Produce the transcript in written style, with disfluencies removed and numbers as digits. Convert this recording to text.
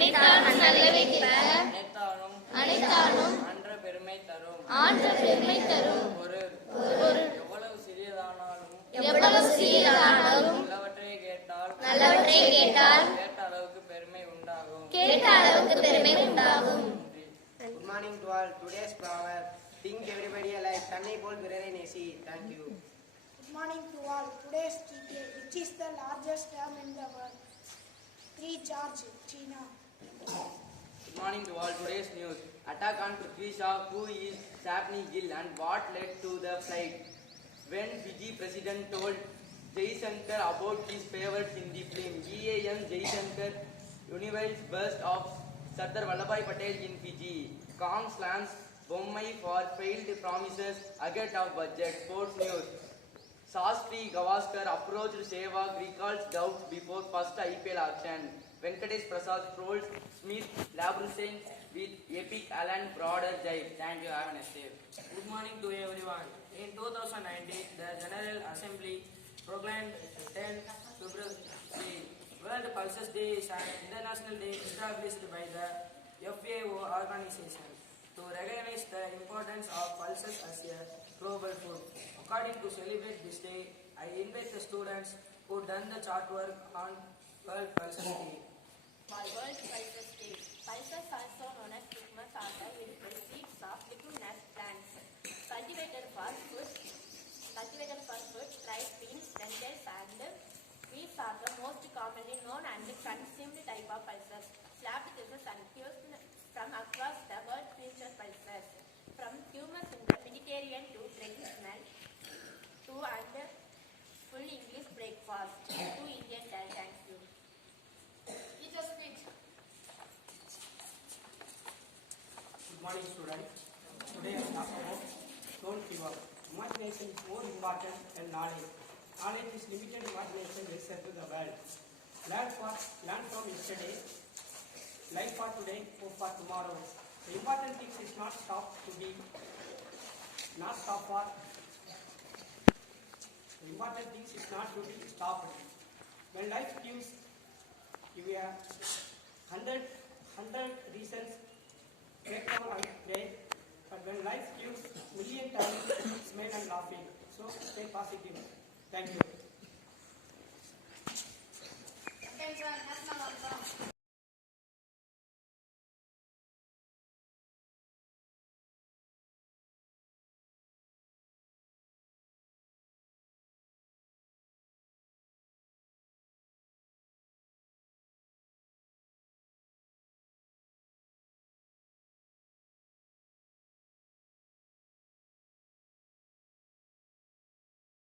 நினைத்தாலும் நல்லவை கிட்ட அனைத்தாலும் ஆன்ற பெருமை தரும் ஒரு எவ்வளவு சிறியதானாலும் நல்லவற்றை கேட்டால் கேட்ட அளவுக்கு பெருமை உண்டாகும். Good morning to all. Today's proverb: think everybody alike. தன்னை போல் பிறரை நேசி. Thank you. Good morning to all. Today's TTA, which is the largest dam in the world? 3 George, China. Good morning to all. Today's news: attack on Prithvi Shaw, who is Sapni Gill, and what led to the flight. When Fiji president told Jaishankar about his favorite Hindi film, EAM Jaishankar universal burst of Sardar Vallabhbhai Patel in Fiji. Kong slams Bommai for failed promises ahead of budget. Sports news: Shastri Gavaskar approached Sehwag, recalls doubts before first IPL auction. Venkatesh Prasad trolls Smith Labrusing with epic Alan Broader jibe. Thank you. Have a nice day. Good morning to everyone. In 2019, the General Assembly proclaimed 10 February World Pulses Day is an international day established by the FAO organization to recognize the importance of pulses as a global food. According to celebrate this day, I invite the students who done the chart work on World Pulses Day. World Pulses Day. Pulses, also known as stigmas, are the edible seeds of leguminous plants cultivated for food, rice, beans, lentils, and wheat are the most commonly known and consumed type of pulses. Slapped pulses and used from across the world future pulses, from hummus in the Mediterranean to traditional to and full English breakfast to Indian diet. Thank you. Teacher speech. Good morning, students. Today I talk about don't give up. Imagination is more important than knowledge. Knowledge is limited. Imagination will settle the world. Learn from yesterday. Life for today, hope for tomorrow. The important thing is not stop for. The important thing is not to be stopped. When life gives you a 100 reasons, break down and pray. But when life gives million times, smile and laughing. So stay positive. Thank you.